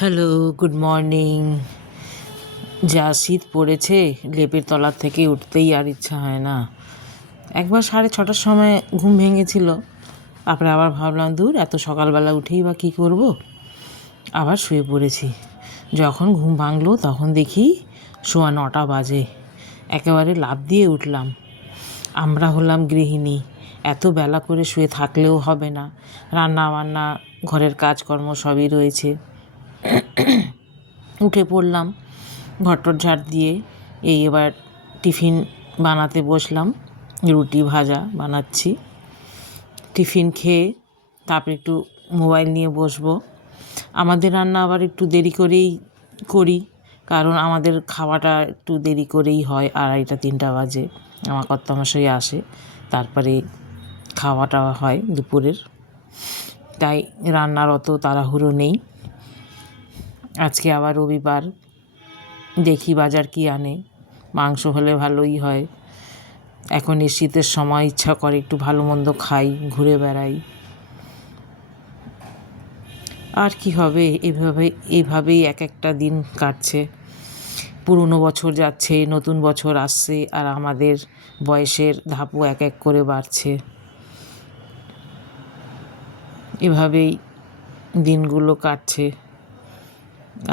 Hello, good morning. যা শীত পড়েছে, লেপের তলার থেকে উঠতেই আর ইচ্ছা হয় না। একবার 6:30টার সময় ঘুম ভেঙেছিল, তারপরে আবার ভাবলাম দূর এত সকালবেলা উঠেই বা কী করব, আবার শুয়ে পড়েছি। যখন ঘুম ভাঙলো তখন দেখি 9:15 বাজে। একেবারে লাফ দিয়ে উঠলাম। আমরা হলাম গৃহিণী, এত বেলা করে শুয়ে থাকলেও হবে না, রান্না বান্না ঘরের কাজকর্ম সবই রয়েছে। উঠে পড়লাম, ঘরটর ঝাড় দিয়ে এবার টিফিন বানাতে বসলাম। রুটি ভাজা বানাচ্ছি। টিফিন খেয়ে তারপরে একটু মোবাইল নিয়ে বসবো। আমাদের রান্না আবার একটু দেরি করেই করি, কারণ আমাদের খাওয়াটা একটু দেরি করেই হয়, 2:30-3টা বাজে। আমার কর্তামশাই আসে, তারপরে খাওয়াটা হয় দুপুরের। তাই রান্নার অত তাড়াহুড়ো নেই। আজকে আবার রবিবার, দেখি বাজার কি আনে। মাংস হলে ভালোই হয়। এখন এই শীতের সময় ইচ্ছা করে একটু ভালো মন্দ খাই, ঘুরে বেড়াই। আর কি হবে, এইভাবেই এক একটা দিন কাটছে। পুরনো বছর যাচ্ছে, নতুন বছর আসছে, আর আমাদের বয়সের ধাপও এক এক করে বাড়ছে। এভাবেই দিনগুলো কাটছে।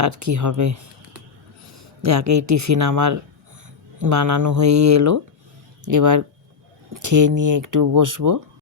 আর কি হবে। যাক, এই টিফিন আমার বানানো হয়েই এলো, এবার খেয়ে নিয়ে একটু বসবো।